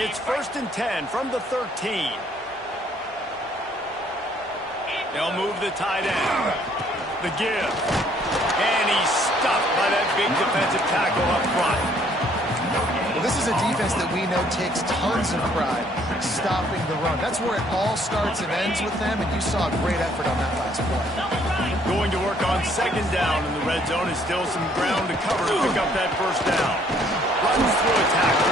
It's 1st and 10 from the 13. They'll move the tight end. The give. And he's stuffed by that big defensive tackle up front. Well, this is a defense that we know takes tons of pride stopping the run. That's where it all starts and ends with them, and you saw a great effort on that last play. Going to work on 2nd down in the red zone is still some ground to cover to pick up that 1st down. Runs through a tackle.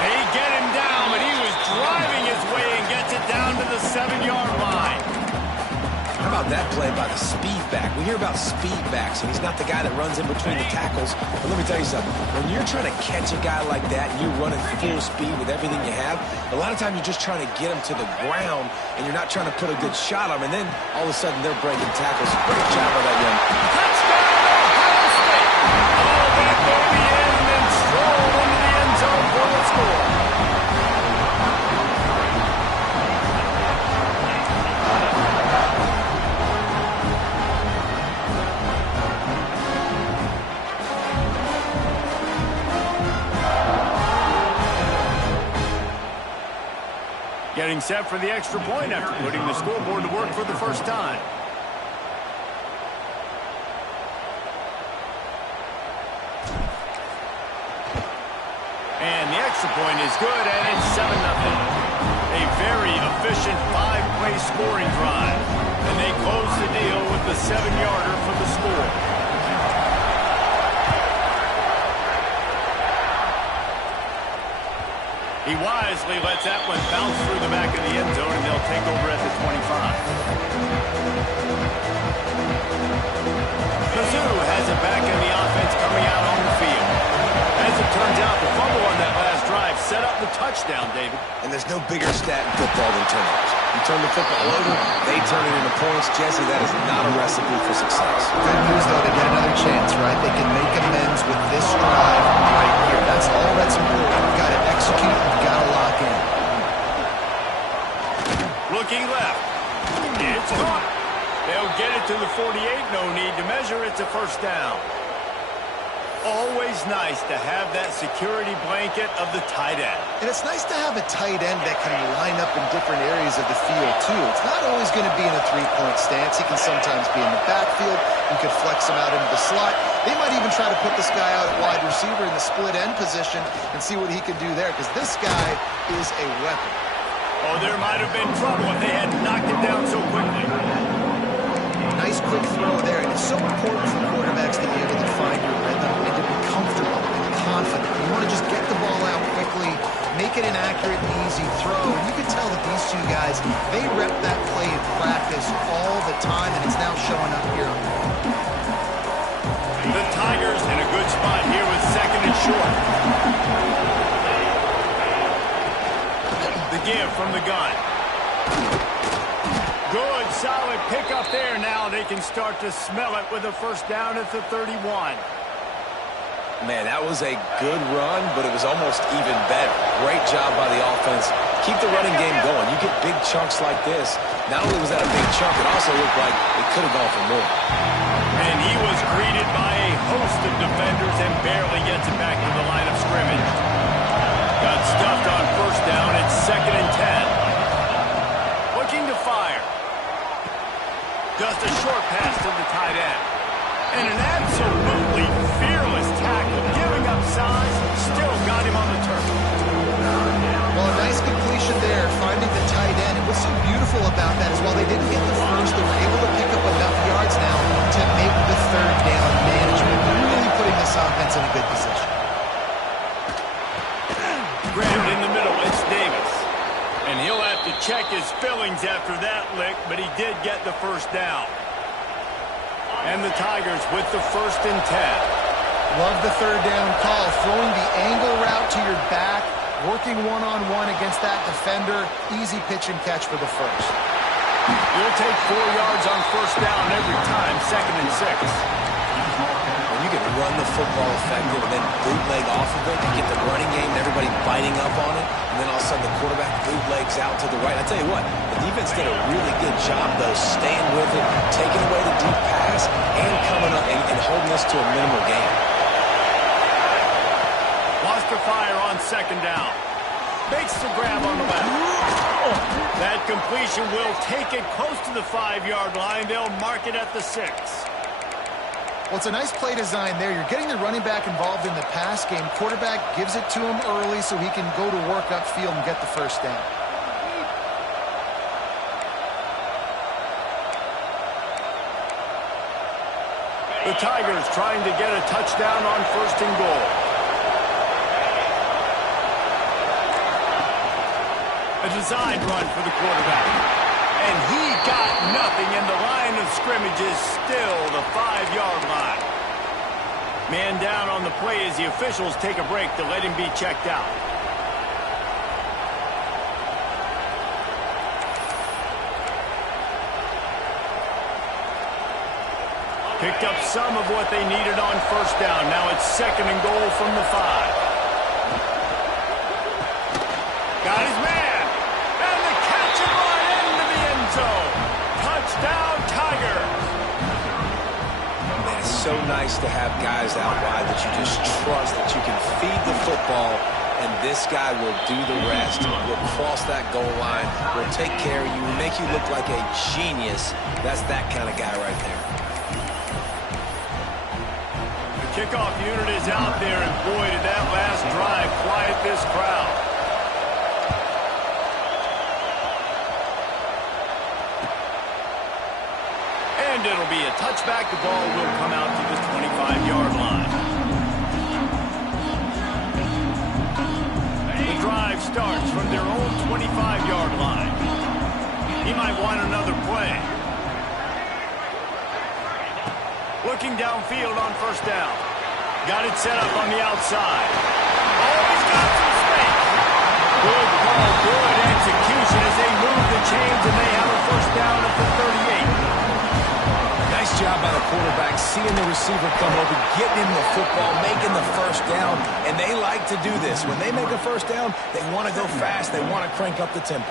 They get him down, but he was driving his way and gets it down to the 7-yard line. How about that play by the speed back? We hear about speed backs, and he's not the guy that runs in between the tackles. But let me tell you something. When you're trying to catch a guy like that and you're running full speed with everything you have, a lot of times you're just trying to get him to the ground, and you're not trying to put a good shot on him. And then all of a sudden they're breaking tackles. Great job by that young. Touchdown, Ohio State! Oh, that baby in and stroll into the end zone for the score. Getting set for the extra point after putting the scoreboard to work for the first time. And the extra point is good, and it's 7-0. A very efficient 5-play scoring drive. And they close the deal with the 7-yarder for the score. He wisely lets that one bounce through the back of the end zone, and they'll take over at the 25. Mizzo has it back in the offense coming out on the field. As it turns out, the fumble on that last drive set up the touchdown, David. And there's no bigger stat in football than turnovers. You turn the football over, they turn it into points. Jesse, that is not a recipe for success. Good news, though, they get another chance, right? They can make amends with this drive right here. That's all that's important. You've got to execute. You've got to lock in. Looking left. It's caught. They'll get it to the 48. No need to measure. It's a 1st down. Always nice to have that security blanket of the tight end. And it's nice to have a tight end that can line up in different areas of the field, too. It's not always going to be in a 3-point stance. He can sometimes be in the backfield. You could flex him out into the slot. They might even try to put this guy out at wide receiver in the split end position and see what he can do there, because this guy is a weapon. Oh, there might have been trouble if they hadn't knocked him down so quickly. Nice quick throw there, and it's so important for quarterbacks to be able to find your rhythm and to be comfortable and confident. You want to just get the ball out quickly, make it an accurate and easy throw. And you can tell that these two guys, they rep that play in practice all the time, and it's now showing up here. The Tigers in a good spot here with 2nd and short. The give from the gun. Good, solid pickup there. Now they can start to smell it with a 1st down at the 31. Man, that was a good run, but it was almost even better. Great job by the offense. Keep the running game going. You get big chunks like this. Not only was that a big chunk, it also looked like it could have gone for more. And he was greeted by a host of defenders and barely gets it back to the line of scrimmage. Got stuffed on 1st down. It's 2nd and 10. Looking to fire. Just a short pass to the tight end. And an absolutely fearless tackle, giving up size, still got him on the turf. Well, a nice completion there, finding the tight end. And what's so beautiful about that is while they didn't get the first, they were able to pick up enough yards now to make the 3rd down management. Really putting this offense in a good position. Grabbed in the middle, it's Davis. And he'll have to check his fillings after that lick, but he did get the 1st down. And the Tigers with the 1st and 10. Love the 3rd down call. Throwing the angle route to your back, working one-on-one against that defender. Easy pitch and catch for the 1st. You'll take 4 yards on 1st down every time, 2nd and 6. When you can run the football effective and then bootleg off of it, you get the running game and everybody biting up on it, and then all of a sudden the quarterback bootlegs out to the right. I tell you what, the defense did a really good job, though, staying with it, taking away the deep pass, and coming up and holding us to a minimal gain. Lost to fire on 2nd down. Makes the grab on the left. That completion will take it close to the 5-yard line. They'll mark it at the 6. Well, it's a nice play design there. You're getting the running back involved in the pass game. Quarterback gives it to him early so he can go to work upfield and get the first down. The Tigers trying to get a touchdown on 1st and goal. A design run for the quarterback. And he got nothing, and the line of scrimmage is still the 5-yard line. Man down on the play as the officials take a break to let him be checked out. Picked up some of what they needed on 1st down. Now it's 2nd and goal from the 5. Got his man. And the catch and run into the end zone. Touchdown, Tigers. Man, it's so nice to have guys out wide that you just trust that you can feed the football, and this guy will do the rest. Will cross that goal line, will take care of you, will make you look like a genius. That's that kind of guy right there. Kickoff unit is out there, and boy, did that last drive quiet this crowd. And it'll be a touchback. The ball will come out to the 25-yard line. The drive starts from their own 25-yard line. He might want another play. Looking downfield on 1st down. Got it set up on the outside. Oh, he's got some space. Good call, good execution as they move the chains, and they have a 1st down at the 38. Nice job by the quarterback, seeing the receiver come over, getting him the football, making the 1st down, and they like to do this. When they make a 1st down, they want to go fast, they want to crank up the tempo.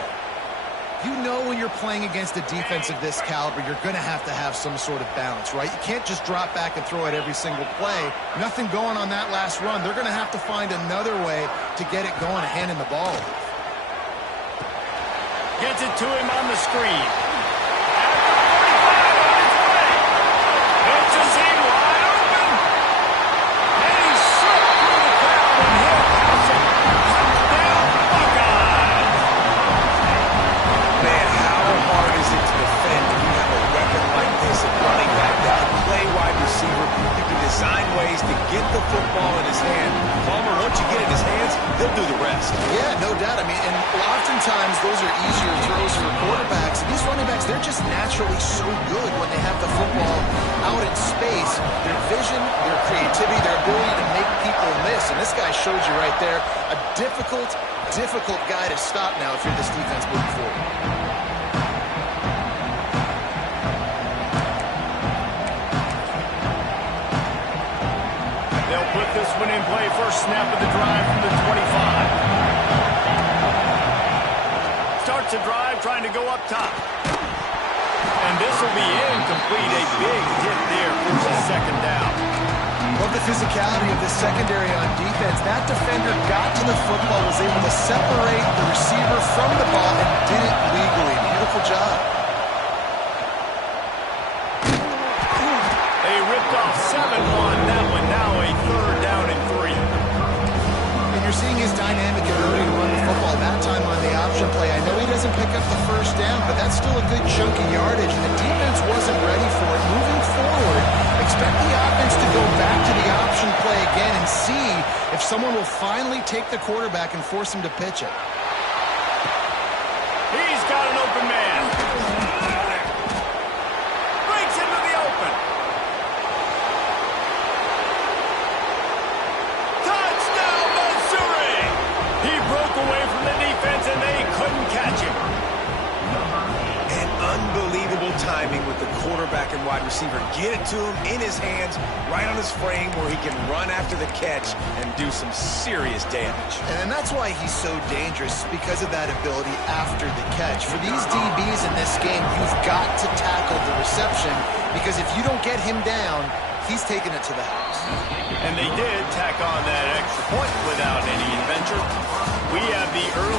You know when you're playing against a defense of this caliber, you're going to have some sort of balance, right? You can't just drop back and throw it every single play. Nothing going on that last run. They're going to have to find another way to get it going and handing the ball off. Gets it to him on the screen. Design ways to get the football in his hand. Palmer, once you get it in his hands, he'll do the rest. Yeah, no doubt. I mean, and oftentimes those are easier throws for quarterbacks. These running backs, they're just naturally so good when they have the football out in space. Their vision, their creativity, their ability to make people miss. And this guy showed you right there, a difficult guy to stop now if you're this defense moving forward. Put this one in play. First snap of the drive from the 25. Starts a drive trying to go up top. And this will be incomplete. A big hit there for the 2nd down. Love the physicality of the secondary on defense. That defender got to the football, was able to separate the receiver from the ball, and did it legally. Beautiful job. They ripped off 7-1. That one now a 3rd down and 3. And you're seeing his dynamic ability to run the football. That time on the option play, I know he doesn't pick up the 1st down, but that's still a good chunk of yardage, and the defense wasn't ready for it. Moving forward, expect the offense to go back to the option play again and see if someone will finally take the quarterback and force him to pitch it. He's got an open man. Breaks into the open. Touchdown, Missouri! He broke away from the defense, and they couldn't catch him. And unbelievable timing with the quarterback and wide receiver. Get it to him in his hands, right on his frame where he can run after the catch and do some serious damage. And that's why he's so dangerous, because of that ability after the catch. For these DBs in this game, you've got to tackle the reception, because if you don't get him down, he's taking it to the house. And they did tack on that extra point without any adventure. We have the early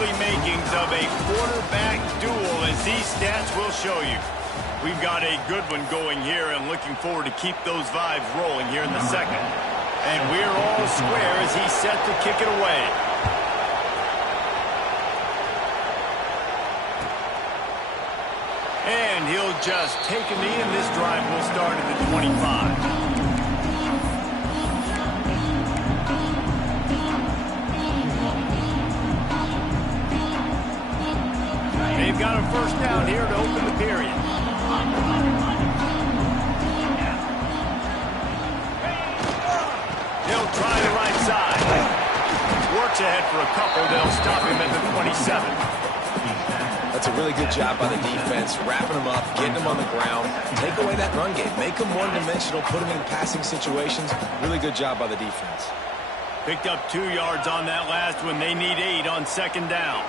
days of a quarterback duel, as these stats will show you. We've got a good one going here, and looking forward to keep those vibes rolling here in the second. And we're all square as he's set to kick it away. And he'll just take a knee, and this drive will start at the 25. They've got a first down here to open the period. He'll try the right side. Works ahead for a couple. They'll stop him at the 27. That's a really good job by the defense, wrapping them up, getting them on the ground. Take away that run game. Make them one-dimensional, put them in passing situations. Really good job by the defense. Picked up 2 yards on that last one. They need 8 on second down.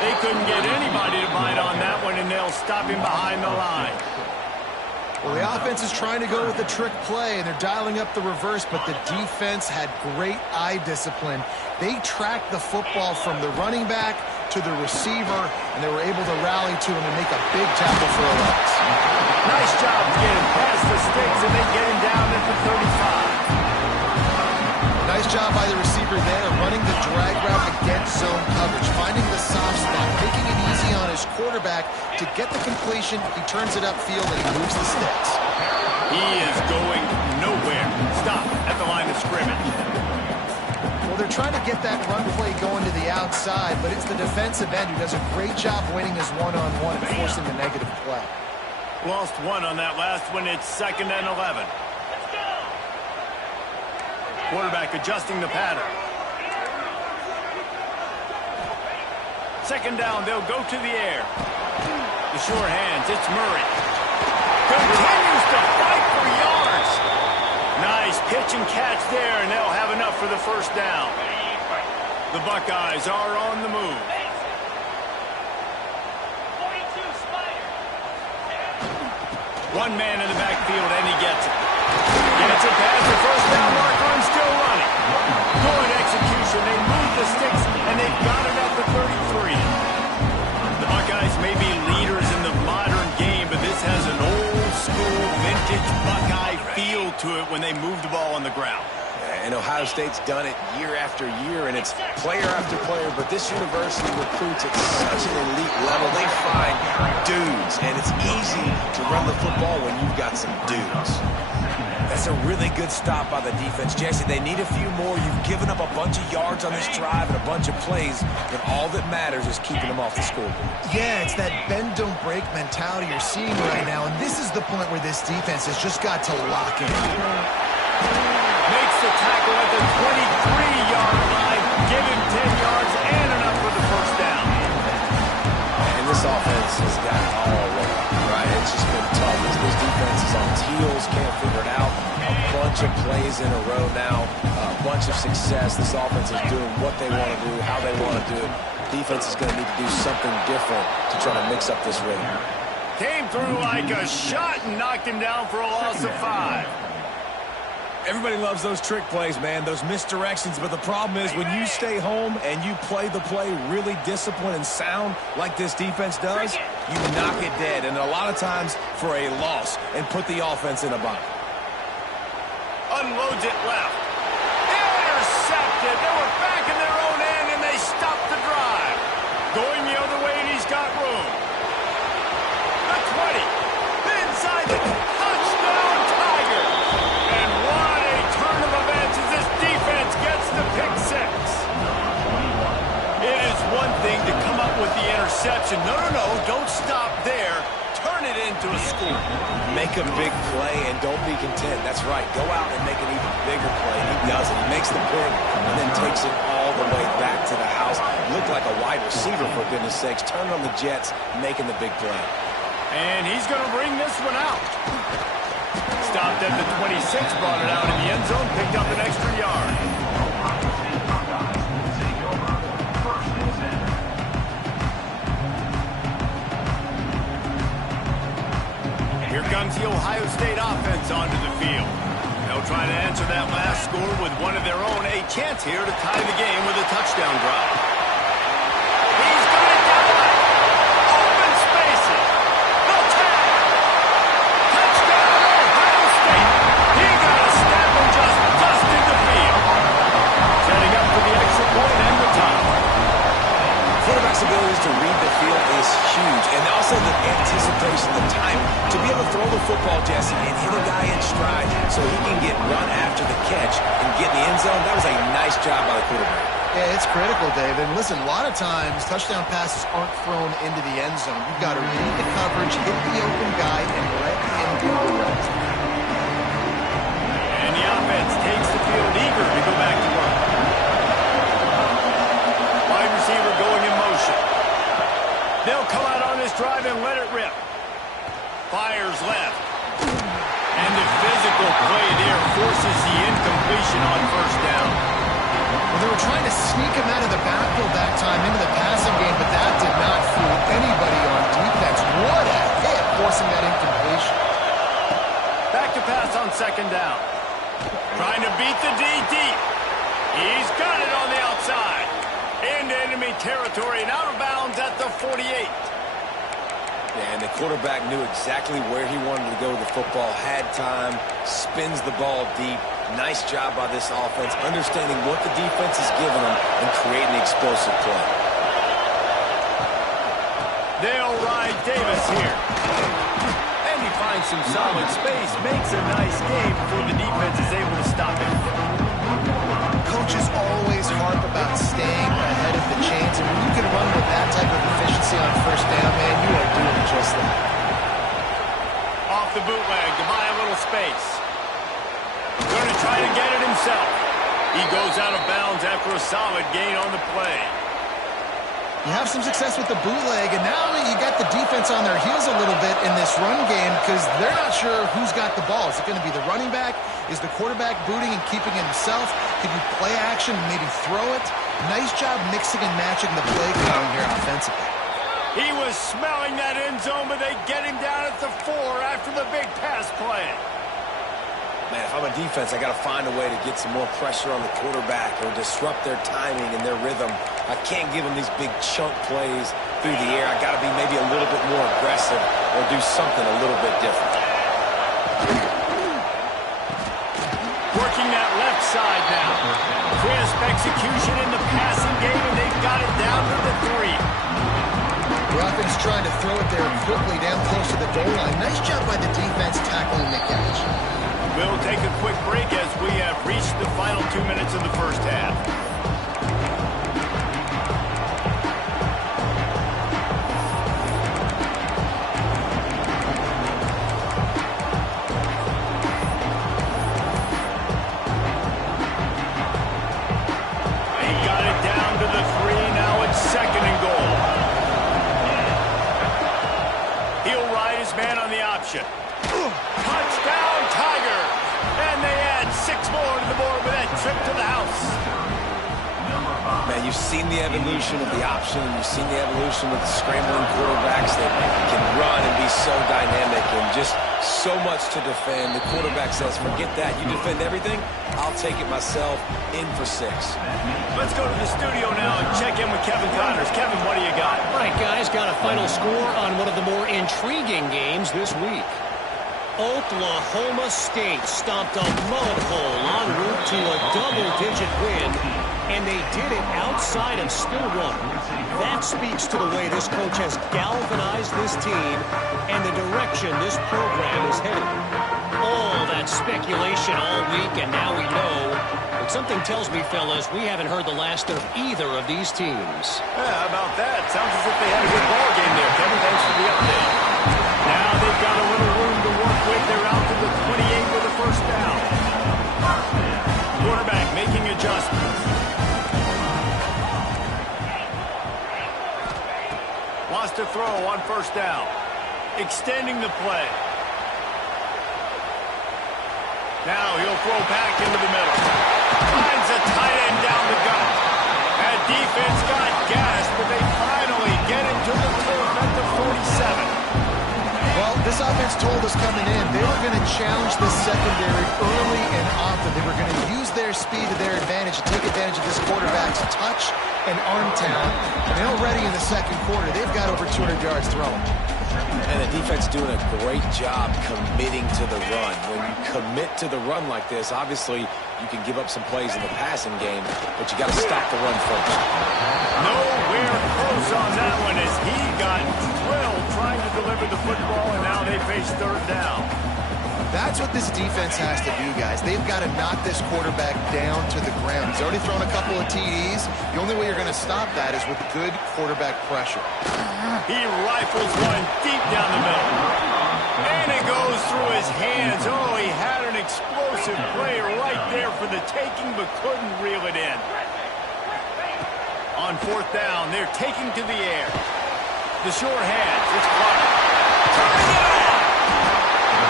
They couldn't get anybody to bite on that one, and they'll stop him behind the line. Well, the offense is trying to go with a trick play, and they're dialing up the reverse, but the defense had great eye discipline. They tracked the football from the running back to the receiver, and they were able to rally to him and make a big tackle for a loss. Nice job getting past the sticks, and they get him down at the 35. Nice job by the receiver there, running the drag route against zone coverage, finding the soft spot, making it easy on his quarterback to get the completion. He turns it upfield and he moves the sticks. He is going nowhere. Stop at the line of scrimmage. Well, they're trying to get that run play going to the outside, but it's the defensive end who does a great job winning his one-on-one and forcing the negative play. Lost 1 on that last one. It's 2nd and 11. Quarterback adjusting the pattern. Second down, they'll go to the air. The sure hands, it's Murray. Continues to fight for yards. Nice pitch and catch there, and they'll have enough for the first down. The Buckeyes are on the move. One man in the backfield, and he gets it. Gets it past the first down marker and still running. Good execution. They move the sticks, and they've got it at the 33. The Buckeyes may be leaders in the modern game, but this has an old-school, vintage Buckeye feel to it when they move the ball on the ground. And Ohio State's done it year after year, and it's player after player, but this university recruits at such an elite level. They find dudes, and it's easy to run the football when you've got some dudes. That's a really good stop by the defense. Jesse, they need a few more. You've given up a bunch of yards on this drive and a bunch of plays, but all that matters is keeping them off the scoreboard. Yeah, it's that bend, don't break mentality you're seeing right now, and this is the point where this defense has just got to lock in. Makes the tackle at the 23-yard line. Give him 10 yards and enough for the first down. And this offense has got it all wrong, right? It's just been tough. This defense is on heels, can't figure it out. A bunch of plays in a row now, a bunch of success. This offense is doing what they want to do, how they want to do it. Defense is going to need to do something different to try to mix up this rhythm. Came through like a shot and knocked him down for a loss of 5. Everybody loves those trick plays, man, those misdirections, but the problem is when you stay home and you play the play really disciplined and sound like this defense does, you knock it dead, and a lot of times for a loss, and put the offense in a bind. Unloads it left. Intercepted. They were back in their own end, and they stopped the drive. Going the other way, and he's got room. The 20. Inside the touchdown, Tiger. And what a turn of events as this defense gets the pick 6. It is one thing to come up with the interception. No, don't stop there. Turn it into a score. Make a big play and don't be content. That's right. Go out and make an even bigger play. He does it. He makes the pick and then takes it all the way back to the house. Looked like a wide receiver, for goodness sakes. Turn on the Jets, making the big play. And he's going to bring this one out. Stopped at the 26, brought it out in the end zone, picked up an extra yard. Here comes the Ohio State offense onto the field. They'll trying to answer that last score with one of their own. A chance here to tie the game with a touchdown drive. He's got it down. Open spaces. No tag. Touchdown, Ohio State. He got a snap and just dusted the field. Setting up for the extra point and the time. Quarterback's abilities to read the field is huge, and also the anticipation, the time to be able to throw the football, Jesse, and hit a guy in stride so he can get run after the catch and get in the end zone. That was a nice job by the quarterback. Yeah, it's critical, Dave. And listen, a lot of times touchdown passes aren't thrown into the end zone. You've got to read the coverage, hit the open guy, and let him do the rest. And the offense takes the field eager to go back to work. Wide receiver going in motion. They'll come out on this drive and let it rip. Fires left. And the physical play there forces the incompletion on first down. Well, they were trying to sneak him out of the backfield that time into the passing game, but that did not fool anybody on defense. What a hit, forcing that incompletion. Back to pass on second down. Trying to beat the D deep. He's got it on the outside. Into enemy territory and out of bounds at the 48. Yeah, and the quarterback knew exactly where he wanted to go with the football, had time, spins the ball deep. Nice job by this offense, understanding what the defense is giving them and creating explosive play. They'll ride Davis here. And he finds some solid space, makes a nice game before the defense is able to stop him. Coaches always harp about staying ahead of the chains, and when you can run with that type of efficiency on first down, man, you are doing just that. Off the bootleg to buy a little space. Going to try to get it himself. He goes out of bounds after a solid gain on the play. You have some success with the bootleg, and now you got the defense on their heels a little bit in this run game because they're not sure who's got the ball. Is it going to be the running back? Is the quarterback booting and keeping it himself? Could you play action and maybe throw it? Nice job mixing and matching the play calling here offensively. He was smelling that end zone, but they get him down at the 4 after the big pass play. Man, if I'm a defense, I got to find a way to get some more pressure on the quarterback or disrupt their timing and their rhythm. I can't give them these big chunk plays through the air. I got to be maybe a little bit more aggressive or do something a little bit different. Working that left side now. Crisp execution in the passing game, and they've got it down to the 3. The offense trying to throw it there quickly down close to the goal line. Nice job by the defense tackling the catch. We'll take a quick break as we have reached the final 2 minutes of the first half. He got it down to the 3. Now it's second and goal. He'll ride his man on the option. Touchdown, Tiger! And they add 6 more to the board with that trip to the house. Man, you've seen the evolution of the option, and you've seen the evolution of the scrambling quarterbacks that can run and be so dynamic and just so much to defend. The quarterback says, forget that. You defend everything, I'll take it myself. In for 6. Let's go to the studio now and check in with Kevin Connors. Kevin, what do you got? All right, guys, got a final score on one of the more intriguing games this week. Oklahoma State stomped a mud hole en route to a double-digit win, and they did it outside of Stillwater. That speaks to the way this coach has galvanized this team and the direction this program is headed. All that speculation all week, and now we know. But something tells me, fellas, we haven't heard the last of either of these teams. Yeah, how about that? Sounds as if they had a good ball game there, Kevin. Thanks for the update. Now they've got a little room to work with. They're out to the 28 with a first down. Quarterback making adjustments. Lost a throw on first down. Extending the play. Now he'll throw back into the middle. Finds a tight end down the gut. That defense got gas, but they finally get him to the turf at the 47. Well, this offense told us coming in they were going to challenge the secondary early and their speed to their advantage and take advantage of this quarterback's touch and arm talent. And already in the second quarter, they've got over 200 yards thrown. And the defense doing a great job committing to the run. When you commit to the run like this, obviously you can give up some plays in the passing game, but you got to stop the run first. Nowhere close on that one as he got drilled trying to deliver the football, and now they face third down. That's what this defense has to do, guys. They've got to knock this quarterback down to the ground. He's already thrown a couple of TDs. The only way you're going to stop that is with good quarterback pressure. He rifles one deep down the middle. And it goes through his hands. Oh, he had an explosive play right there for the taking, but couldn't reel it in. On fourth down, they're taking to the air. The sure hands. It's caught. Turning it on!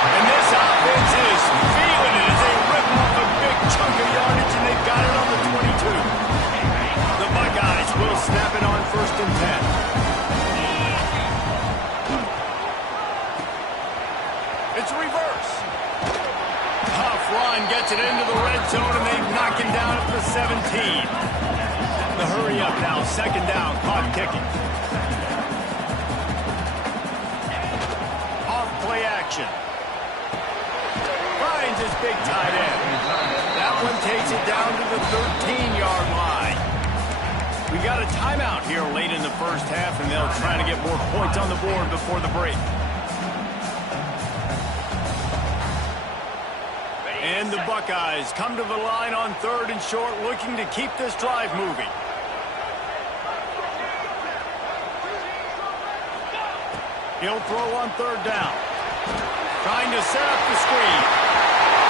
And this offense is feeling it as they rip off a big chunk of yardage, and they've got it on the 22. The Buckeyes will snap it on 1st and 10. It's reverse. Tough run gets it into the red zone, and they knock him down at the 17. The hurry up now, 2nd down, clock ticking. Off play action. Finds his big tight end. That one takes it down to the 13-yard line. We got a timeout here late in the first half, and they'll try to get more points on the board before the break. And the Buckeyes come to the line on 3rd and short, looking to keep this drive moving. He'll throw on 3rd down. Trying to set up the screen.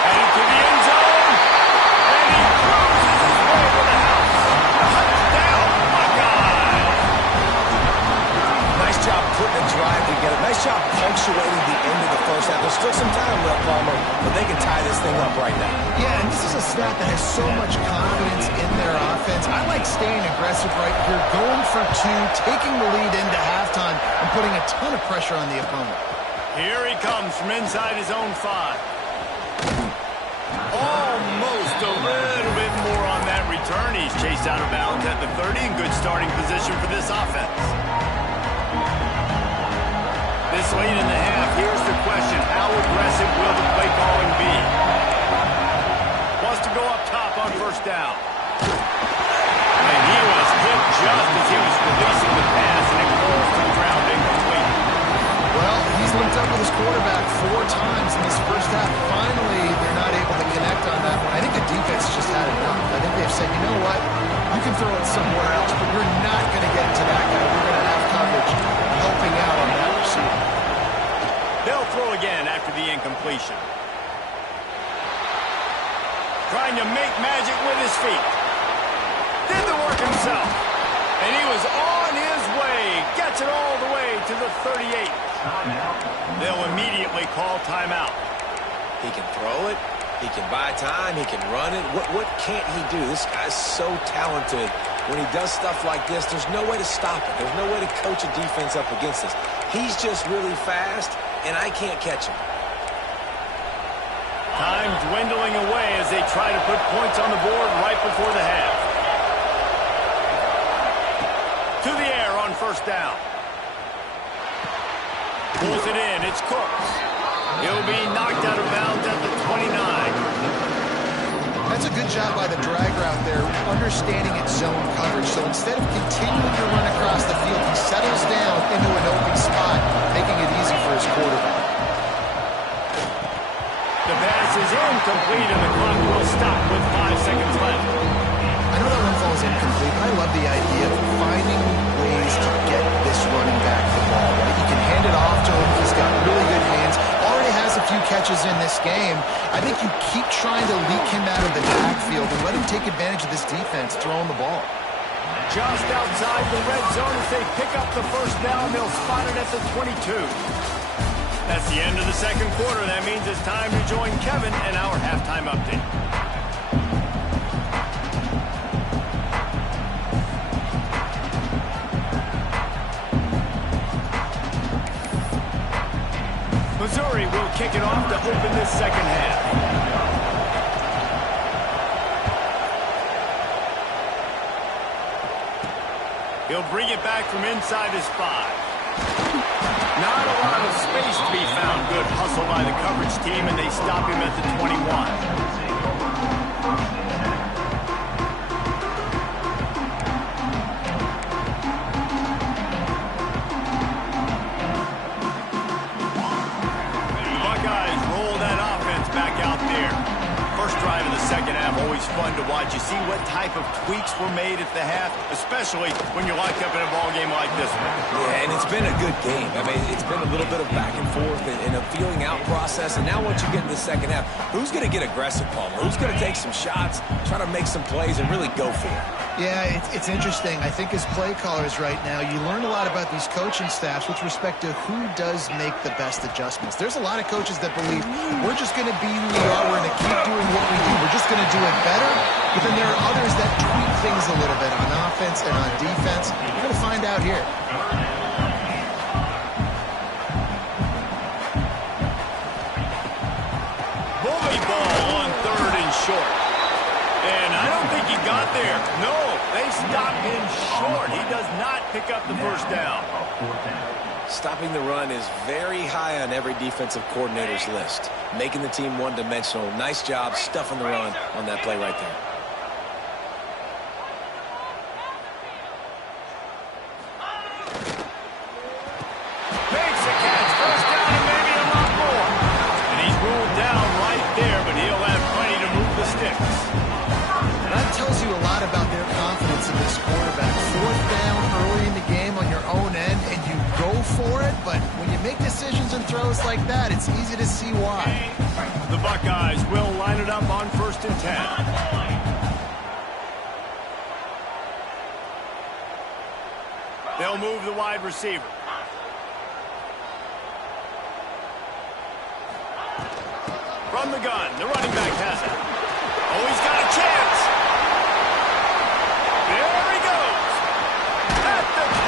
Headed to the end zone. And he cruises his way to the house. Touchdown, Buckeyes! Nice job putting the drive together. Nice job punctuating the end of the first half. There's still some time left, Palmer, but they can tie this thing up right now. Yeah, and this is a stat that has so much confidence in their offense. I like staying aggressive right here, going for 2, taking the lead into halftime, and putting a ton of pressure on the opponent. Here he comes from inside his own 5. Almost a little bit more on that return. He's chased out of bounds at the 30 in good starting position for this offense. This late in the half, here's the question. How aggressive will the play calling be? Wants to go up top on 1st down. And he was hit just as he was releasing the pass, and it falls to the ground incomplete. Well, he's linked up with his quarterback 4 times in this first half. Finally, they're not able to connect on that one. I think the defense just had enough. I think they've said, you know what? You can throw it somewhere else, but you're not going to get to that guy. We're going to have coverage helping out on that receiver. They'll throw again after the incompletion. Trying to make magic with his feet. Did the work himself. And he was on his way. Gets it all the way to the 38. They'll immediately call timeout. He can throw it. He can buy time. He can run it. What can't he do? This guy's so talented. When he does stuff like this, there's no way to stop it. There's no way to coach a defense up against this. He's just really fast, and I can't catch him. Time dwindling away as they try to put points on the board right before the half. To the air on 1st down. Pulls it in. It's Cooks. He'll be knocked out of bounds at the 29. That's a good job by the drag route there, understanding its zone coverage. So instead of continuing to run across the field, he settles down into an open spot, making it easy for his quarterback. The pass is incomplete, and the clock will stop with 5 seconds left. I know that one falls incomplete, but I love the idea of finding ways to get this running back the ball, right? You can hand it off to him. He's got really good hands. Already has a few catches in this game. I think you keep trying to leak him out of the backfield and let him take advantage of this defense throwing the ball. Just outside the red zone as they pick up the 1st down. They'll spot it at the 22. That's the end of the second quarter. That means it's time to join Kevin and our halftime update. Missouri will kick it off to open this second half. He'll bring it back from inside his 5. Not a lot of space to be found. Good hustle by the coverage team, and they stop him at the 21. Drive in the second half, always fun to watch. You see what type of tweaks were made at the half, especially when you're locked up in a ball game like this one. Yeah, and it's been a good game. I mean, it's been a little bit of back and forth and a feeling out process. And now once you get in the second half, who's going to get aggressive, Palmer? Who's going to take some shots, try to make some plays, and really go for it? Yeah, it's interesting. I think as play callers right now, you learn a lot about these coaching staffs with respect to who does make the best adjustments. There's a lot of coaches that believe we're just going to be who we are. We're going to keep doing what we do. We're just going to do it better. But then there are others that tweak things a little bit on offense and on defense. We're going to find out here. Bully ball on 3rd and short. And I don't think he got there. No, they stopped him short. He does not pick up the first down. Stopping the run is very high on every defensive coordinator's list. Making the team one-dimensional. Nice job stuffing the run on that play right there. Makes the catch. First down and maybe a lot more. And he's ruled down right there, but he'll have plenty to move the sticks. That tells you a lot about their confidence in this quarterback. 4th down early in the game on your own end, and you go for it, but when you make decisions and throws like that, it's easy to see why. The Buckeyes will line it up on 1st and 10. They'll move the wide receiver. From the gun, the running back has it. Oh, he's got a chance. There he goes. At the 20.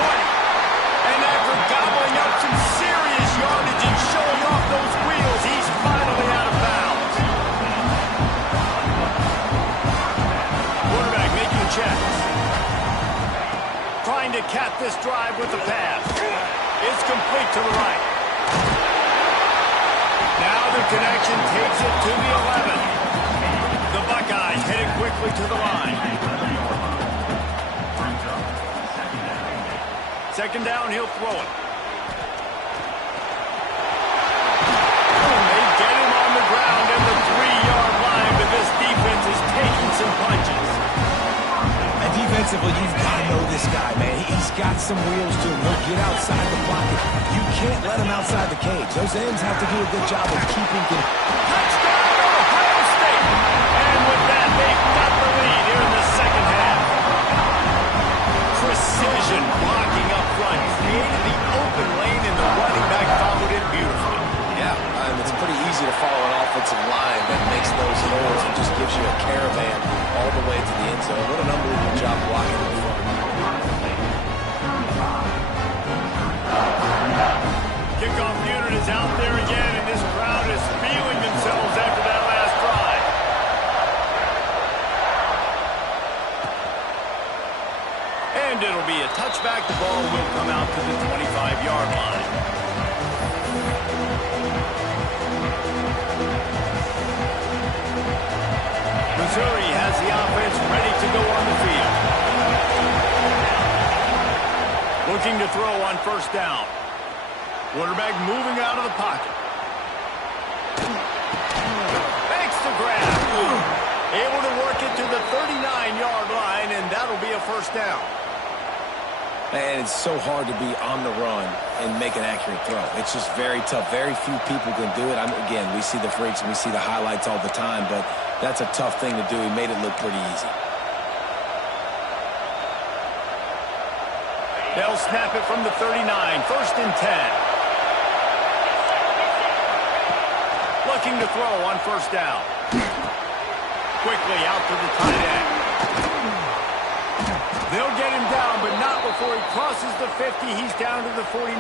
And after gobbling up some serious yardage and showing off those wheels, he's finally out of bounds. Quarterback making checks. Trying to cap this drive with the pass. It's complete to the right. Now the connection takes it to the 11. The Buckeyes headed quickly to the line. 2nd down, he'll throw it. They get him on the ground at the 3-yard line, but this defense is taking some punches. And defensively, you've got to know this guy, man. He's got some wheels to him. He'll get outside the pocket. You can't let him outside the cage. Those ends have to do a good job of keeping him. Touchdown, Ohio State! And with that, they've got the lead here in the second half. Precision blocking up front created the open lane, and the running back followed it beautifully. Yeah, it's pretty easy to follow an offensive line that makes those holes and just gives you a caravan all the way to the end zone. What an unbelievable job blocking in front. Kickoff unit is out there again, and this crowd is feeling themselves after that last drive. And it'll be a touchback. The ball will come out to the 25-yard line. Missouri has the offense ready to go on the field. Looking to throw on 1st down. Quarterback moving out of the pocket. Makes the grab. Able to work it to the 39-yard line, and that'll be a 1st down. And it's so hard to be on the run and make an accurate throw. It's just very tough. Very few people can do it. Again, we see the freaks and we see the highlights all the time, but that's a tough thing to do. He made it look pretty easy. They'll snap it from the 39. 1st and 10. Looking to throw on 1st down. Quickly out to the tight end. They'll get him down, but not before he crosses the 50. He's down to the 49.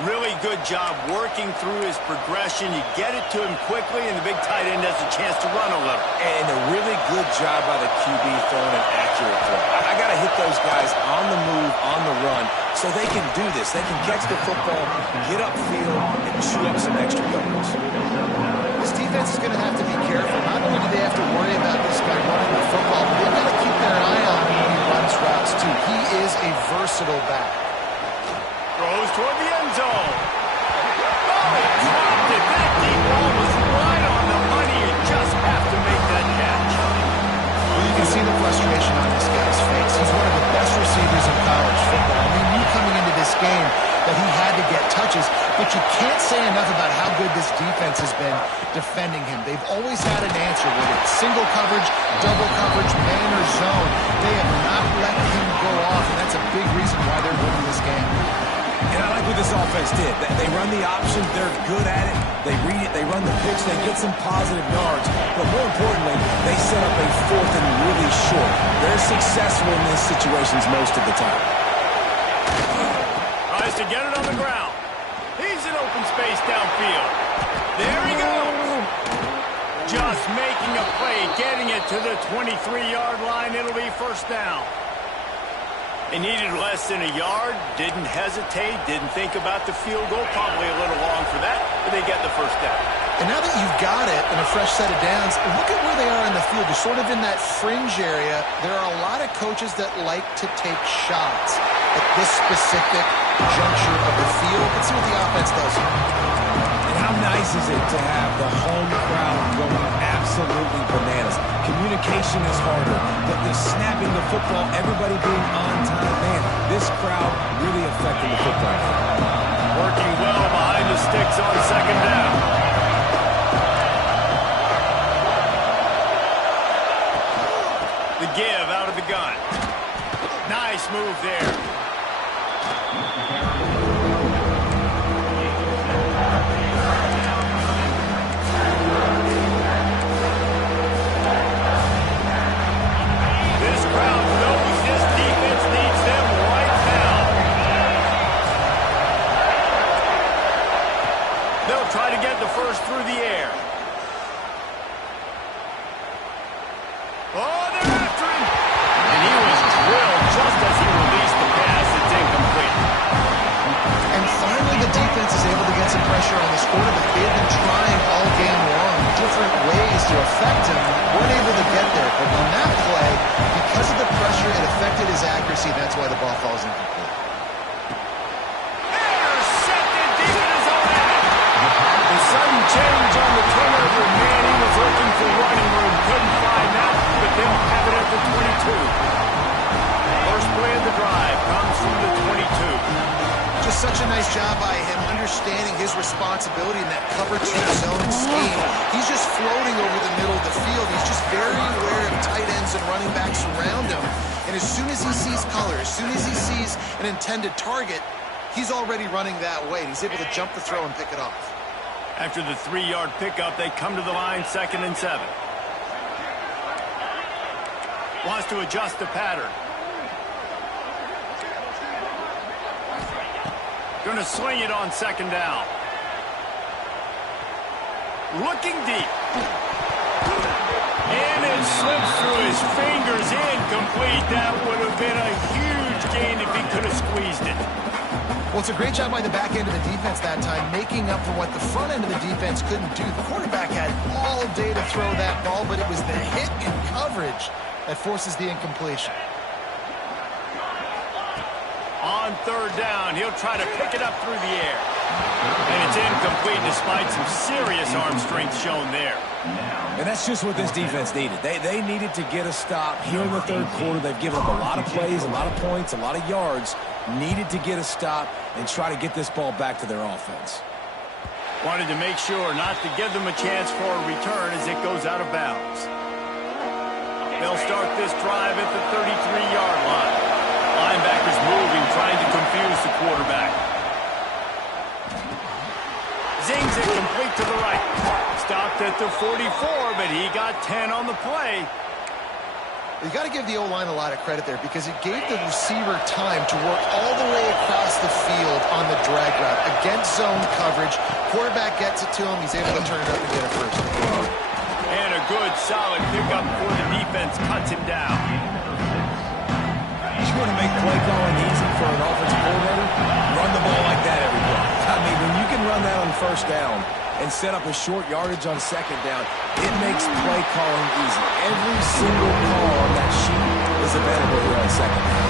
Really good job working through his progression. You get it to him quickly, and the big tight end has a chance to run a little. And a really good job by the QB throwing an accurate throw. I got to hit those guys on the move, on the run, so they can do this. They can catch the football, get upfield, and chew up some extra yards. This defense is going to have to be careful. Not only do they have to worry about this guy running the football, but they've got to keep their eye on him when he runs routes, too. He is a versatile back. Throws toward the end zone. Oh, he dropped it. That deep ball was right on the money. You just have to make that catch. Well, you can see the frustration on this guy's face. He's one of the best receivers in college football. We knew coming into this game that he had to get touches, but you can't say enough about how good this defense has been defending him. They've always had an answer, whether it's single coverage, double coverage, man or zone. They have not let him go off, and that's a big reason why they're winning this game. And I like what this offense did. They run the option. They're good at it. They read it. They run the pitch. They get some positive yards. But more importantly, they set up a fourth and really short. They're successful in these situations most of the time. Tries to get it on the ground. He's in open space downfield. There he goes. Just making a play, getting it to the 23-yard line. It'll be first down. They needed less than a yard, didn't hesitate, didn't think about the field goal. Probably a little long for that, but they get the first down. And now that you've got it and a fresh set of downs, look at where they are in the field. They're sort of in that fringe area. There are a lot of coaches that like to take shots at this specific juncture of the field. Let's see what the offense does. And how nice is it to have the home crowd going absolutely bananas? Communication is harder, but the snapping the football, everybody being on time, man, this crowd really affecting the football. Working well behind the sticks on second down. The give out of the gun. Nice move there. Try to get the first through the air. Oh, they're after him. And he was drilled just as he released the pass. It's incomplete. And finally the defense is able to get some pressure on this quarterback. They have been trying all game long, different ways to affect him. Weren't able to get there. But on that play, because of the pressure, it affected his accuracy. That's why the ball falls incomplete. Sudden change on the turnover. Man, he was looking for running room. Couldn't find that, but they'll have it at the 22. First play of the drive comes from the 22. Just such a nice job by him understanding his responsibility in that cover two zone scheme. He's just floating over the middle of the field. He's just very aware of tight ends and running backs around him. And as soon as he sees color, as soon as he sees an intended target, he's already running that way. And he's able to jump the throw and pick it off. After the 3-yard pickup, they come to the line, 2nd and 7. Wants to adjust the pattern. Going to sling it on 2nd down. Looking deep. And it slips through his fingers, incomplete. That would have been a huge gain if he could have squeezed it. Well, it's a great job by the back end of the defense that time, making up for what the front end of the defense couldn't do. The quarterback had all day to throw that ball, but it was the hit in coverage that forces the incompletion. On 3rd down, he'll try to pick it up through the air. And it's incomplete despite some serious arm strength shown there. And that's just what this defense needed. They needed to get a stop here in the 3rd quarter. They've given up a lot of plays, a lot of points, a lot of yards. Needed to get a stop and try to get this ball back to their offense. Wanted to make sure not to give them a chance for a return as it goes out of bounds. They'll start this drive at the 33-yard line. Linebackers moving, trying to confuse the quarterback. Zings it complete to the right. Stopped at the 44, but he got 10 on the play. You got to give the O-line a lot of credit there because it gave the receiver time to work all the way across the field on the drag route against zone coverage. Quarterback gets it to him. He's able to turn it up and get a first. And a good, solid pickup before the defense cuts him down. You want to make play calling easy for an offensive coordinator? Run the ball like that every play. I mean, when you can run that on first down and set up a short yardage on second down, it makes play calling easy. Every single call on that sheet is available here on second down.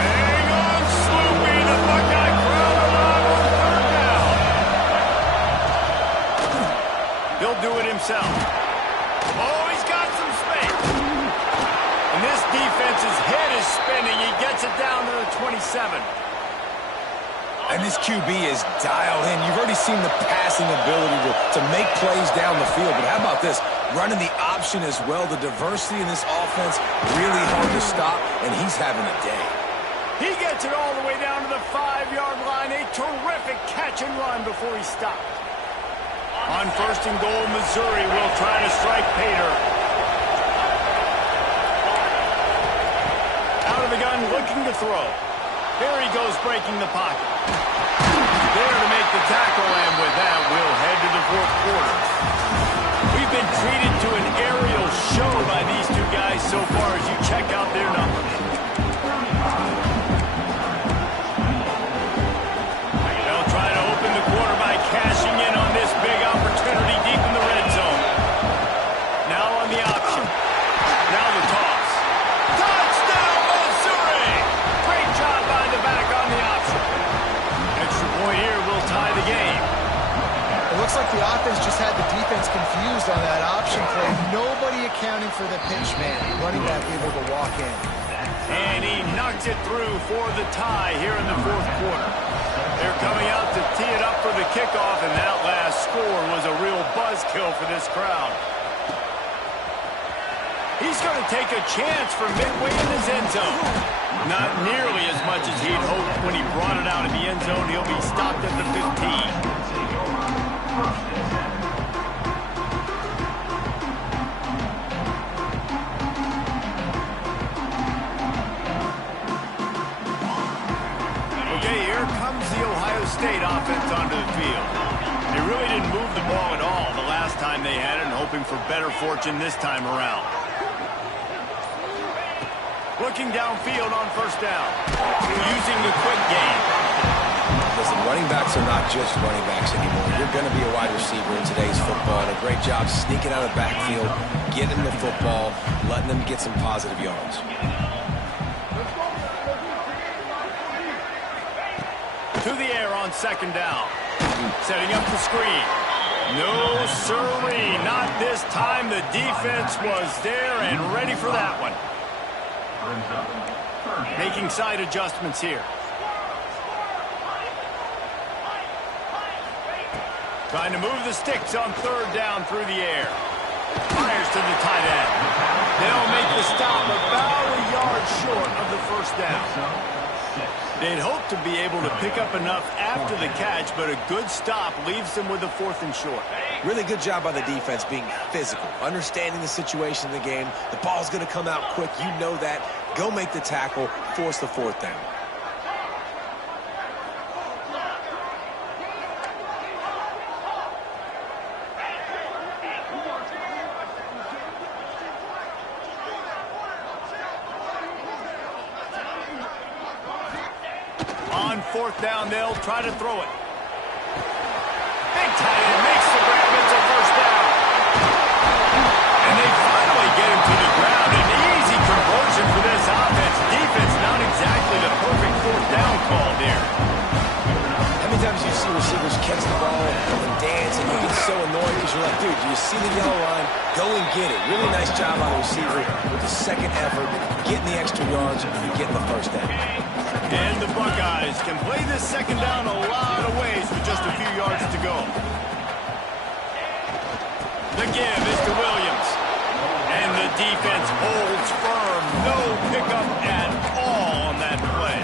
Hang on, Sloopy, the Buckeye crowd alive on third down. He'll do it himself. Oh, he's got some space. And this defense's head is spinning. He gets it down to the 27. And this QB is dialed in. You've already seen the passing ability to make plays down the field. But how about this? Running the option as well. The diversity in this offense, really hard to stop, and he's having a day. He gets it all the way down to the 5-yard line. A terrific catch and run before he stopped. On first and goal, Missouri will try to strike Pater. Out of the gun, looking to throw. Here he goes, breaking the pocket. There to make the tackle, and with that, we'll head to the fourth quarter. We've been treated to an aerial show by these two guys so far as you check out their numbers. They'll try to open the quarter by cashing in on this big opportunity deep in the red zone. Now on the option. Now the toss. Touchdown, Missouri! Great job by the back on the option. Extra point here will tie the game. It looks like the offense just had the defense confused on that option play. Nobody accounting for the pitch man. Running back able to walk in. And he knocks it through for the tie here in the fourth quarter. They're coming out to tee it up for the kickoff, and that last score was a real buzzkill for this crowd. He's going to take a chance from midway in his end zone. Not nearly as much as he'd hoped when he brought it out of the end zone. He'll be stopped at the 15. Okay, here comes the Ohio State offense onto the field. They really didn't move the ball at all the last time they had it, and hoping for better fortune this time around. Looking downfield on first down. Using the quick game. Listen, running backs are not just running backs anymore. You're going to be a wide receiver in today's football. And a great job sneaking out of the backfield, getting the football, letting them get some positive yards. To the air on second down. Setting up the screen. No siree. Not this time. The defense was there and ready for that one. Making side adjustments here. Trying to move the sticks on third down through the air. Fires to the tight end. They'll make the stop about a yard short of the first down. They'd hope to be able to pick up enough after the catch, but a good stop leaves them with a fourth and short. Really good job by the defense being physical, understanding the situation in the game. The ball's going to come out quick. You know that. Go make the tackle, force the fourth down. On fourth down, they'll try to throw it. Big tight end makes the grab. It's a first down. And they finally get him to the ground. An easy conversion for this offense. Defense not exactly the perfect fourth down call there. How many times do you see receivers catch the ball and dance and you get so annoyed because you're like, dude, you see the yellow line, go and get it. Really nice job by the receiver with the second effort, getting the extra yards and getting the first down. And the Buckeyes can play this second down a lot of ways with just a few yards to go. The give is to Williams. And the defense holds firm. No pickup at all on that play.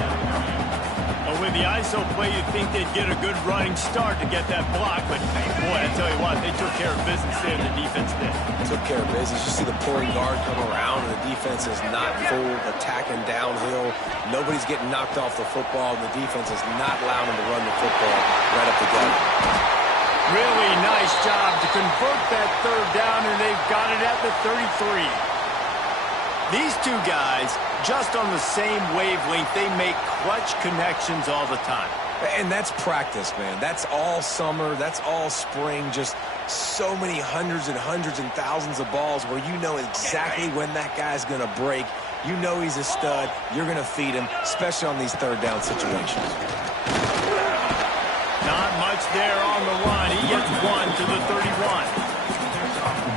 But with the eyes ISO play, you'd think they'd get a good running start to get that block, but boy, I tell you what, they took care of business there, the defense did. Took care of business. You see the pulling guard come around, and the defense is not full, attacking downhill. Nobody's getting knocked off the football, and the defense is not allowing them to run the football right up the gut. Really nice job to convert that third down, and they've got it at the 33. These two guys, just on the same wavelength, they make clutch connections all the time. And that's practice, man. That's all summer. That's all spring. Just so many hundreds and hundreds and thousands of balls where you know exactly when that guy's going to break. You know he's a stud. You're going to feed him, especially on these third down situations. Not much there on the run. He gets one to the 31.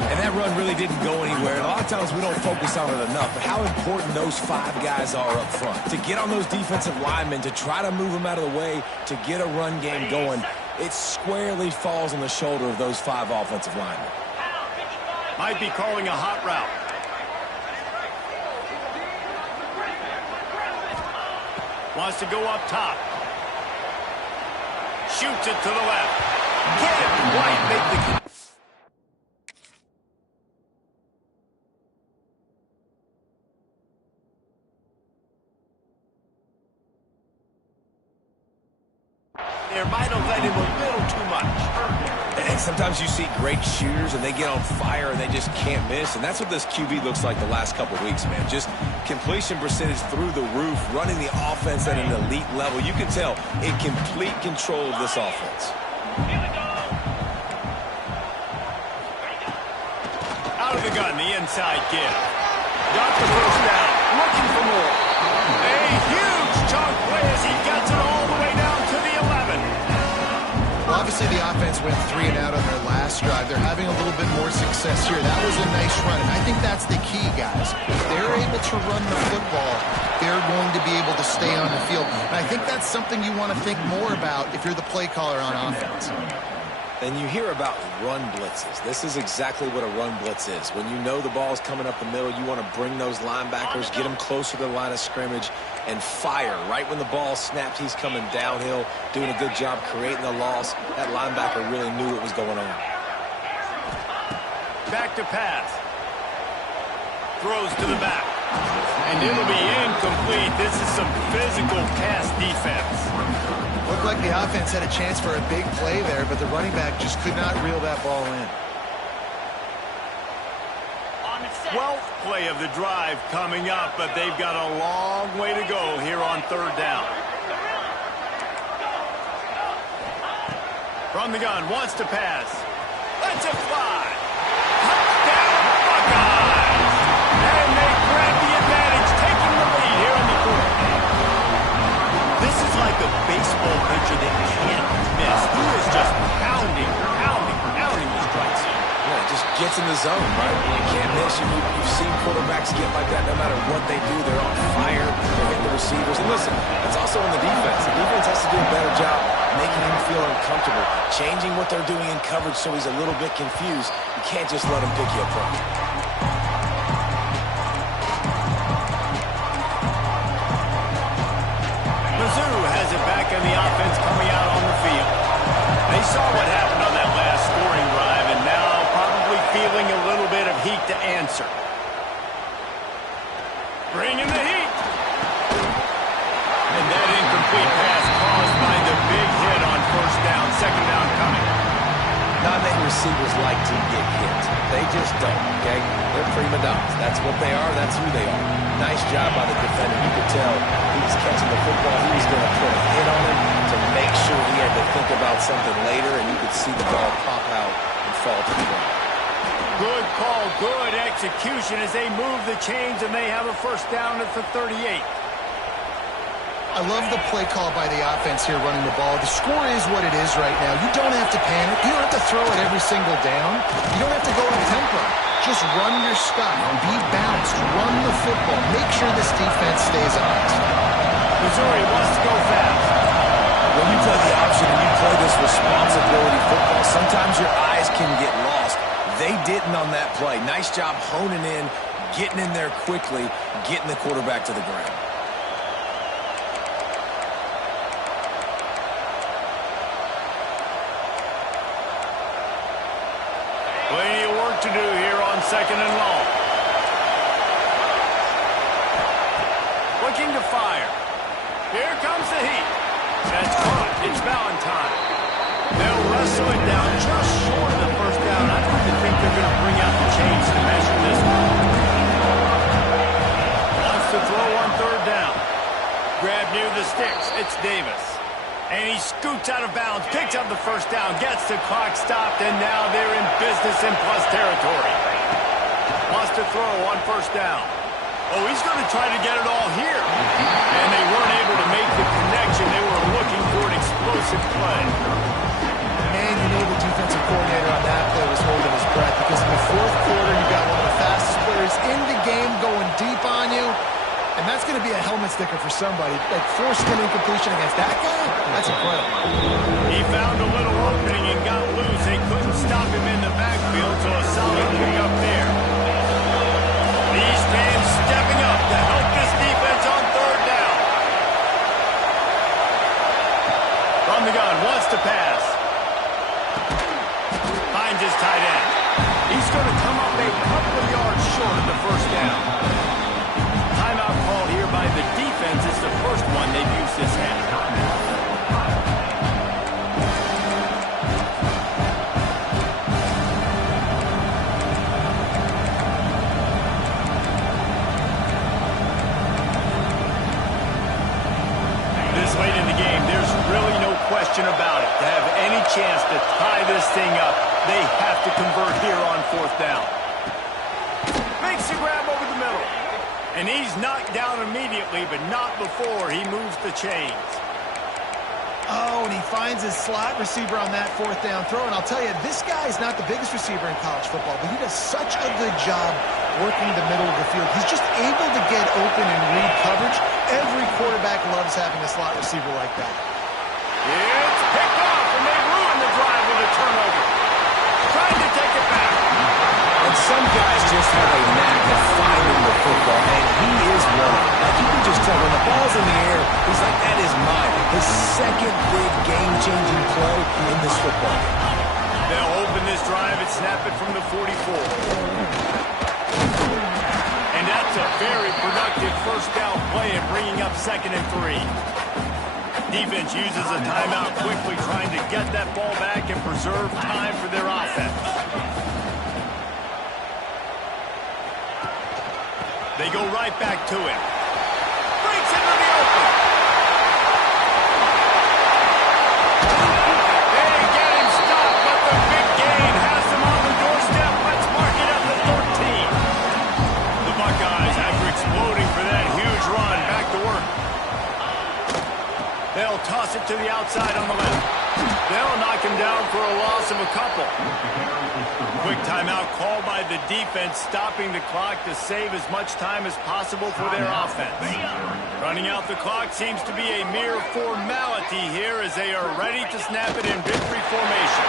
And that run really didn't go anywhere. And a lot of times we don't focus on it enough, but how important those 5 guys are up front. To get on those defensive linemen, to try to move them out of the way, to get a run game going, it squarely falls on the shoulder of those 5 offensive linemen. Might be calling a hot route. Wants to go up top. Shoots it to the left. Can't quite make the... There might have let him a little too much. And sometimes you see great shooters and they get on fire and they just can't miss. And that's what this QB looks like the last couple weeks, man. Just completion percentage through the roof, running the offense at an elite level. You can tell in complete control of this offense. Out of the gun, the inside give. Got the first down. Looking for more. A huge chunk play as he gets it all the way down to the 11. Well, obviously the offense went 3 and out on their last drive. They're having a little bit more success here. That was a nice run, and I think that's the key, guys. If they're able to run the football, they're going to be able to stay on the field. And I think that's something you want to think more about if you're the play caller on offense. And you hear about run blitzes. This is exactly what a run blitz is. When you know the ball's coming up the middle, you want to bring those linebackers, get them closer to the line of scrimmage, and fire. Right when the ball snapped, he's coming downhill, doing a good job creating the loss. That linebacker really knew what was going on. Back to pass. Throws to the back. And it'll be incomplete. This is some physical pass defense. Looked like the offense had a chance for a big play there, but the running back just could not reel that ball in. 12th play of the drive coming up, but they've got a long way to go here on third down. From the gun, wants to pass. Lets it fly. Touchdown, Buckeyes! And they grab the advantage, taking the lead here in the fourth. This is like a baseball pitcher that can't miss. He is just pounding the strike zone. Yeah, just gets in the zone, right? You can't miss. You've seen quarterbacks get like that no matter what they do. They're on fire. They're hitting the receivers. And listen, that's also on the defense. The defense has to do a better job making him feel uncomfortable, changing what they're doing in coverage so he's a little bit confused. You can't just let him pick you apart. Mizzo has it back in the offense coming out on the field. They saw what happened on that last scoring drive, and now probably feeling a little bit of heat to answer. Bringing the heat. And that incomplete pass caused by the big hit on first down. Second down coming. Not many receivers like to get hit. They just don't, okay? They're prima donnas. That's what they are. That's who they are. Nice job by the defender. You could tell he was catching the football. He was going to put a hit on him to make sure he had to think about something later, and you could see the ball pop out and fall to the ground. Good call, good execution as they move the chains, and they have a first down at the 38. I love the play call by the offense here running the ball. The score is what it is right now. You don't have to panic. You don't have to throw it every single down. You don't have to go up tempo. Just run your stuff. Be balanced. Run the football. Make sure this defense stays honest. Missouri wants to go fast. When you play the option and you play this responsibility football, sometimes your eyes can get lost. They didn't on that play. Nice job honing in, getting in there quickly, getting the quarterback to the ground. Plenty of work to do here on 2nd and long. Looking to fire. Here comes the heat. That's caught. It's Valentine. They'll wrestle it down just short of the first down. I don't even think they're going to bring out the chains to measure this one. Wants to throw on 3rd down. Grab near the sticks. It's Davis. And he scoots out of bounds, picks up the first down, gets the clock stopped, and now they're in business in plus territory. Wants to throw on 1st down. Oh, he's going to try to get it all here. And they weren't able to make the connection. They were looking for an explosive play. Man, you know the defensive coordinator on that play was holding his breath because in the 4th quarter, you got one of the fastest players in the game going deep on you. And that's going to be a helmet sticker for somebody. Like, forcing an incompletion against that guy? That's incredible. He found a little opening and got loose. They couldn't stop him in the backfield, so a solid pick up there. These fans stepping up to help this defense on 3rd down. From the gun, wants to pass. Finds his tight end. He's going to come up a couple of yards short of the 1st down. Timeout called here by the defense. It's the first one they've used this half. This late in the game, there's really no question about it. To have any chance to tie this thing up, they have to convert here on 4th down. Makes the grab over the middle. And he's knocked down immediately, but not before he moves the chains. Oh, and he finds his slot receiver on that 4th down throw. And I'll tell you, this guy is not the biggest receiver in college football, but he does such a good job working the middle of the field. He's just able to get open and read coverage. Every quarterback loves having a slot receiver like that. It's picked off, and they ruin the drive with a turnover. Trying to take it back. And some guys just have a knack of finding the football, and he is one. Like, you can just tell when the ball's in the air, he's like, that is mine. His 2nd big game-changing play in this football game. They'll open this drive and snap it from the 44. And that's a very productive 1st down play in bringing up 2nd and 3. Defense uses a timeout quickly, trying to get that ball back and preserve time for their offense. They go right back to him. Breaks into the open. They get him stopped, but the big gain has them on the doorstep. Let's mark it up at 13. The Buckeyes, after exploding for that huge run, back to work. They'll toss it to the outside on the left. They'll knock him down for a loss of a couple. Quick timeout called by the defense, stopping the clock to save as much time as possible for their offense. Running out the clock seems to be a mere formality here as they are ready to snap it in victory formation.